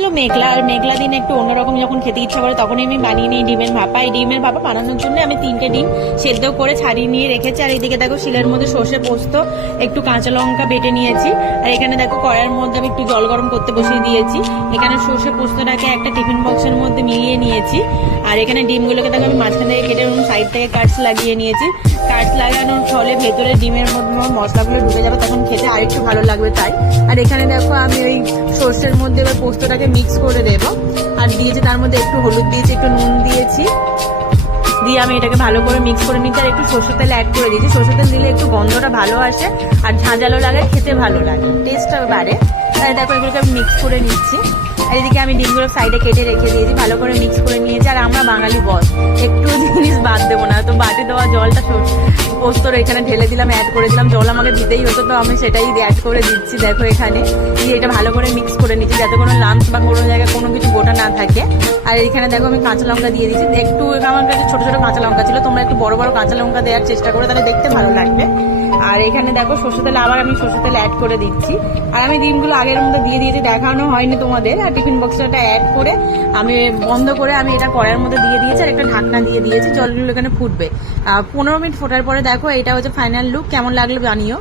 ছিল মেঘলা, আর মেঘলা দিনে একটু অন্যরকম যখন খেতে ইচ্ছা করে তখনই আমি বানিয়ে নিই ডিমের ভাপা। এই ডিমের ভাপা বানানোর জন্য আমি 3টে ডিম সেদ্ধ করে ছাড়িয়ে নিয়ে রেখেছি। আর এইদিকে দেখো শিলের মধ্যে সর্ষে পোস্ত, একটু কাঁচা লঙ্কা বেটে নিয়েছি। আর এখানে দেখো কড়াইয়ের মধ্যে আমি একটু জল গরম করতে বসিয়ে দিয়েছি। এখানে সর্ষে পোস্তটাকে একটা টিফিন বক্সের মধ্যে মিলিয়ে নিয়েছি। আর এখানে ডিমগুলোকে দেখো আমি মাঝখান থেকে কেটে সাইড থেকে কাটস লাগিয়ে নিয়েছি। কাটস লাগানোর ফলে ভেতরে ডিমের মধ্যে মশলাগুলো ঢুকে যাবে, তখন খেতে আরেকটু ভালো লাগবে তাই। আর এখানে দেখো আমি ওই সর্ষের মধ্যে এবার পোস্তটাকে মিক্স করে দেবো। আর দিয়েছি তার মধ্যে একটু হলুদ দিয়েছি, একটু নুন দিয়েছি, দিয়ে আমি এটাকে ভালো করে মিক্স করে নিচ্ছি। আর একটু সরষের তেল অ্যাড করে দিয়েছি। সরষের তেল দিলে একটু গন্ধটা ভালো আসে, আর ঝাঁঝালো লাগে, খেতে ভালো লাগে, টেস্টটা বাড়ে। তাই দেখো এগুলোকে আমি মিক্স করে নিচ্ছি। আর এদিকে আমি ডিমগুলো সাইডে কেটে রেখে দিয়েছি, ভালো করে মিক্স করে নিয়েছি। আর আমরা বাঙালি বস, একটু জিনিস বাদ দেবো না। তো বাটি দেওয়া জলটা পোস্তর এখানে ঢেলে দিলাম, অ্যাড করে দিলাম। জল আমাকে দিতেই হতো, তো আমি সেটাই অ্যাড করে দিচ্ছি। দেখো এখানে দিয়ে এটা ভালো করে মিক্স করে নিচ্ছি, যাতে কোনো লাম্পস বা কোনো জায়গায় কোনো কিছু গোটা না থাকে। আর এখানে দেখো আমি কাঁচা লঙ্কা দিয়ে দিচ্ছি। একটু আমার কাছে ছোট ছোট কাঁচা লঙ্কা ছিল, তোমরা একটু বড় বড় কাঁচা লঙ্কা দেওয়ার চেষ্টা করো, তাহলে দেখতে ভালো লাগবে। আর এখানে দেখো সরষের তেল, আবার আমি সরষের তেল অ্যাড করে দিচ্ছি। আর আমি ডিমগুলো আগের মধ্যে দিয়ে দিয়েছি, দেখানো হয়নি তোমাদের। আর টিফিন বক্সটা অ্যাড করে আমি বন্ধ করে আমি এটা কড়াইয়ের মধ্যে দিয়ে দিয়েছি। আর একটা ঢাকনা দিয়ে দিয়েছি, জলগুলো এখানে ফুটবে। 15 মিনিট ফোটার পরে দেখো এটা হচ্ছে ফাইনাল লুক। কেমন লাগলো জানিও।